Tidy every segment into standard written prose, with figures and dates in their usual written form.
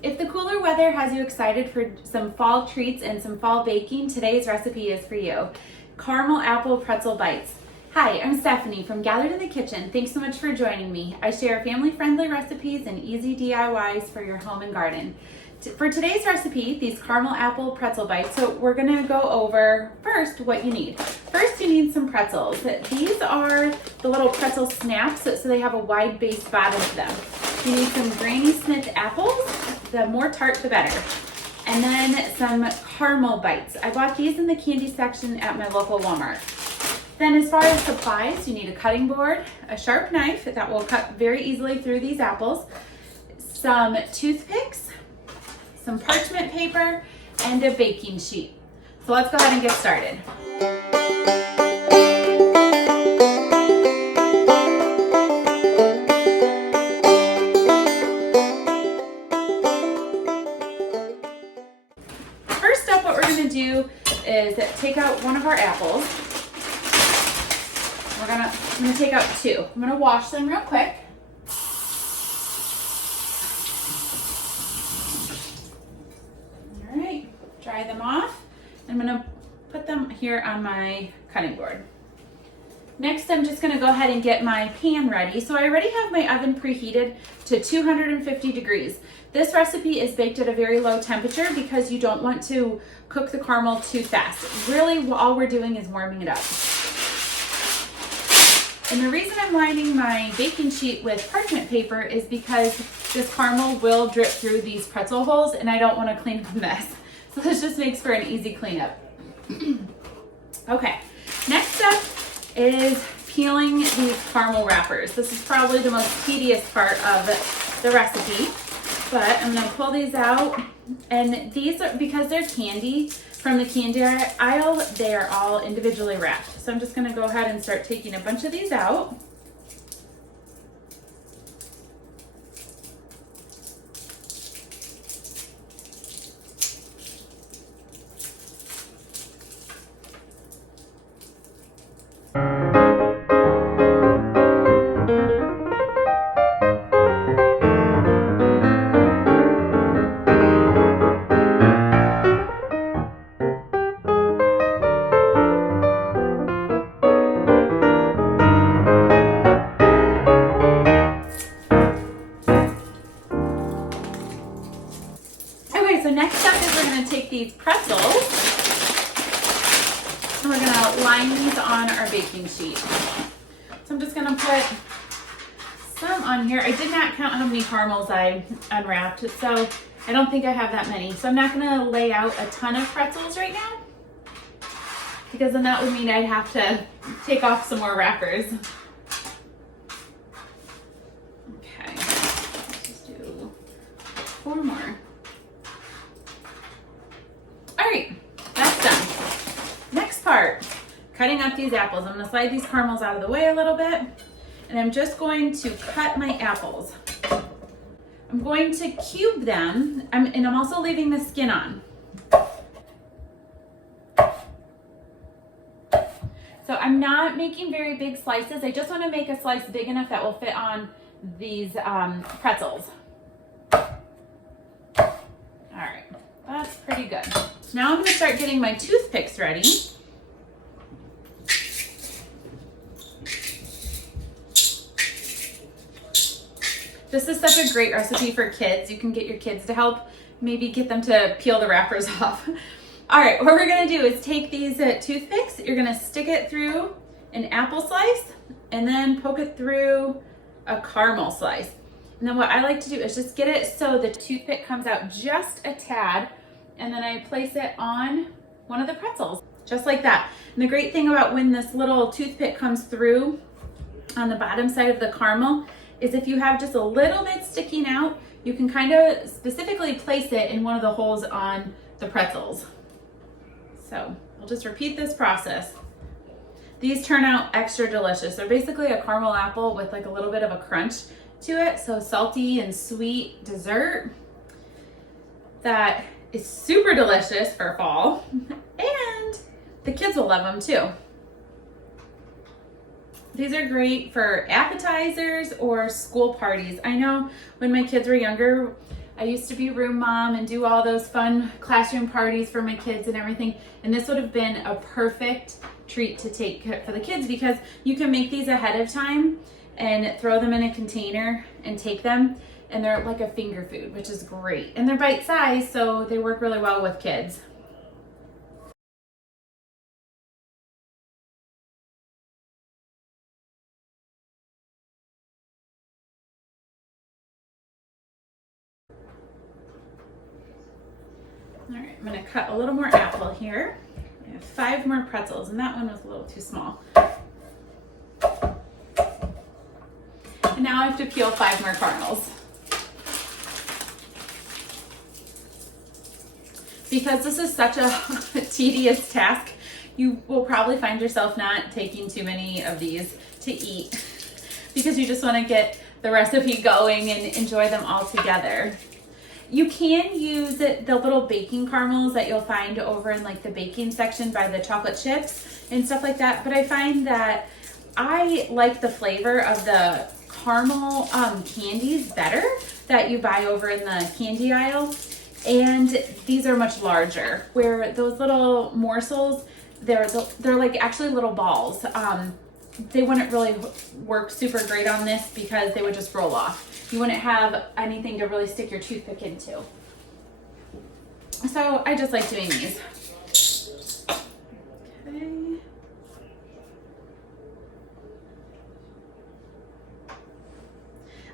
If the cooler weather has you excited for some fall treats and some fall baking, today's recipe is for you. Caramel Apple Pretzel Bites. Hi, I'm Stephanie from Gather to the Kitchen. Thanks so much for joining me. I share family-friendly recipes and easy DIYs for your home and garden. For today's recipe, these caramel apple pretzel bites, so we're gonna go over first what you need. First, you need some pretzels. These are the little pretzel snaps, so they have a wide base bottom to them. You need some Granny Smith apples. The more tart, the better. And then some caramel bites. I bought these in the candy section at my local Walmart. Then as far as supplies, you need a cutting board, a sharp knife that will cut very easily through these apples, some toothpicks, some parchment paper, and a baking sheet. So let's go ahead and get started. First up, what we're gonna do is take out one of our apples. I'm gonna take out two. I'm gonna wash them real quick. All right, dry them off. I'm gonna put them here on my cutting board. Next, I'm just gonna go ahead and get my pan ready. So I already have my oven preheated to 250 degrees. This recipe is baked at a very low temperature because you don't want to cook the caramel too fast. Really, all we're doing is warming it up. And the reason I'm lining my baking sheet with parchment paper is because this caramel will drip through these pretzel holes and I don't want to clean up a mess. So this just makes for an easy cleanup. Okay, next up is peeling these caramel wrappers. This is probably the most tedious part of the recipe, but I'm gonna pull these out. And these are, because they're candy, from the candy aisle, they are all individually wrapped. So I'm just gonna go ahead and start taking a bunch of these out. So next up is we're going to take these pretzels and we're going to line these on our baking sheet. So I'm just going to put some on here. I did not count how many caramels I unwrapped, so I don't think I have that many. So I'm not going to lay out a ton of pretzels right now because then that would mean I'd have to take off some more wrappers. Okay, let's just do 4 more. All right, that's done. Next part, cutting up these apples. I'm gonna slide these caramels out of the way a little bit, and I'm just going to cut my apples. I'm going to cube them, and I'm also leaving the skin on. So I'm not making very big slices. I just wanna make a slice big enough that will fit on these pretzels. All right, that's pretty good. Now I'm going to start getting my toothpicks ready. This is such a great recipe for kids. You can get your kids to help, maybe get them to peel the wrappers off. All right, what we're going to do is take these toothpicks. You're going to stick it through an apple slice and then poke it through a caramel slice. And then what I like to do is just get it so the toothpick comes out just a tad, and then I place it on one of the pretzels, just like that. And the great thing about when this little toothpick comes through on the bottom side of the caramel is if you have just a little bit sticking out, you can kind of specifically place it in one of the holes on the pretzels. So I'll just repeat this process. These turn out extra delicious. They're basically a caramel apple with like a little bit of a crunch to it. So salty and sweet dessert that is super delicious for fall, and the kids will love them too. These are great for appetizers or school parties. I know when my kids were younger, I used to be room mom and do all those fun classroom parties for my kids and everything. And this would have been a perfect treat to take for the kids because you can make these ahead of time and throw them in a container and take them. And they're like a finger food, which is great. And they're bite size, so they work really well with kids. All right, I'm gonna cut a little more apple here. I have 5 more pretzels, and that one was a little too small. And now I have to peel 5 more caramels. Because this is such a tedious task, you will probably find yourself not taking too many of these to eat because you just want to get the recipe going and enjoy them all together. You can use the little baking caramels that you'll find over in like the baking section by the chocolate chips and stuff like that, but I find that I like the flavor of the caramel candies better that you buy over in the candy aisle. And these are much larger, where those little morsels, they're like actually little balls. They wouldn't really work super great on this because they would just roll off. You wouldn't have anything to really stick your toothpick into. So I just like doing these. Okay.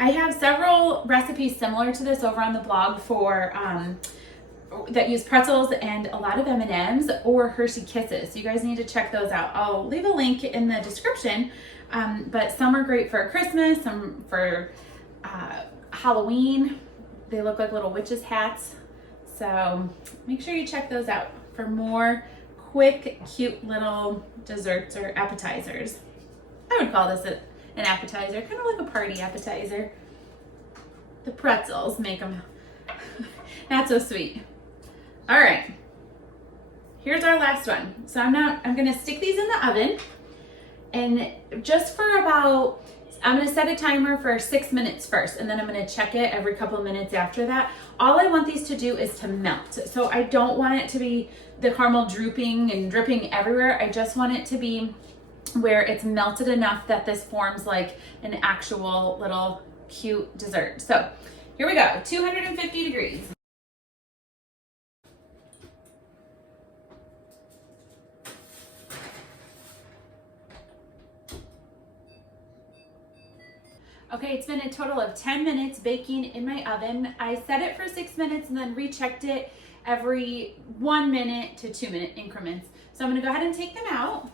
I have several recipes similar to this over on the blog for that use pretzels and a lot of M&Ms or Hershey Kisses. So you guys need to check those out. I'll leave a link in the description, but some are great for Christmas, some for Halloween. They look like little witches' hats. So make sure you check those out for more quick, cute little desserts or appetizers. I would call this an appetizer, kind of like a party appetizer. The pretzels make them not so sweet. All right, here's our last one. So I'm gonna stick these in the oven, and just for about, I'm gonna set a timer for 6 minutes first, and then I'm gonna check it every couple of minutes after that. All I want these to do is to melt. So I don't want it to be the caramel drooping and dripping everywhere. I just want it to be where it's melted enough that this forms like an actual little cute dessert. So here we go, 250 degrees. Okay, it's been a total of 10 minutes baking in my oven. I set it for 6 minutes and then rechecked it every 1 minute to 2 minute increments. So I'm gonna go ahead and take them out.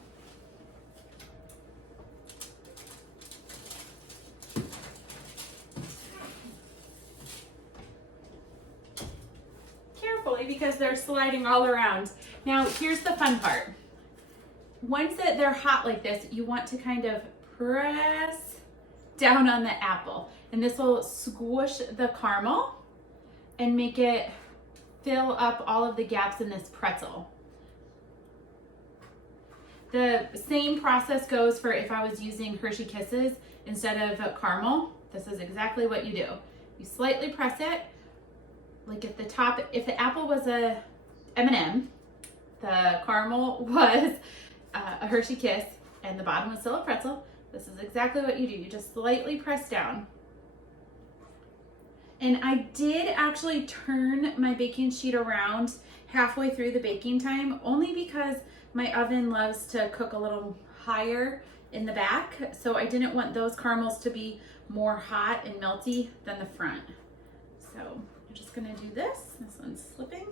Carefully because they're sliding all around. Now, here's the fun part. Once they're hot like this, you want to kind of press down on the apple, and this will squish the caramel and make it fill up all of the gaps in this pretzel. The same process goes for if I was using Hershey Kisses instead of caramel. This is exactly what you do. You slightly press it, like at the top. If the apple was a M&M, the caramel was a Hershey Kiss, and the bottom was still a pretzel. This is exactly what you do. You just slightly press down. And I did actually turn my baking sheet around halfway through the baking time, only because my oven loves to cook a little higher in the back. So I didn't want those caramels to be more hot and melty than the front. So I'm just gonna do this. This one's slipping.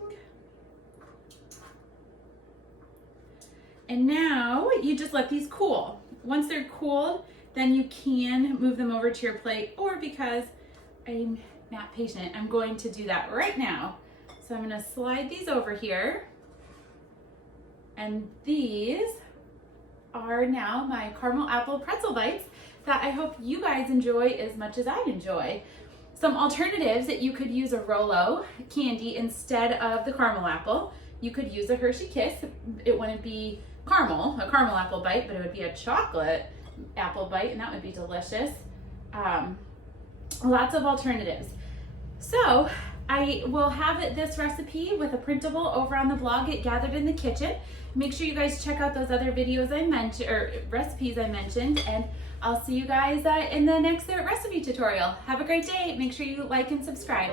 And now you just let these cool. Once they're cooled, then you can move them over to your plate, or because I'm not patient, I'm going to do that right now. So I'm gonna slide these over here. And these are now my caramel apple pretzel bites that I hope you guys enjoy as much as I enjoy. Some alternatives that you could use a Rolo candy instead of the caramel apple. You could use a Hershey Kiss. It wouldn't be a caramel apple bite, but it would be a chocolate apple bite, and that would be delicious. Lots of alternatives. So I will have this recipe with a printable over on the blog at Gathered in the Kitchen. Make sure you guys check out those other videos I mentioned, or recipes I mentioned, and I'll see you guys in the next recipe tutorial. Have a great day. Make sure you like and subscribe.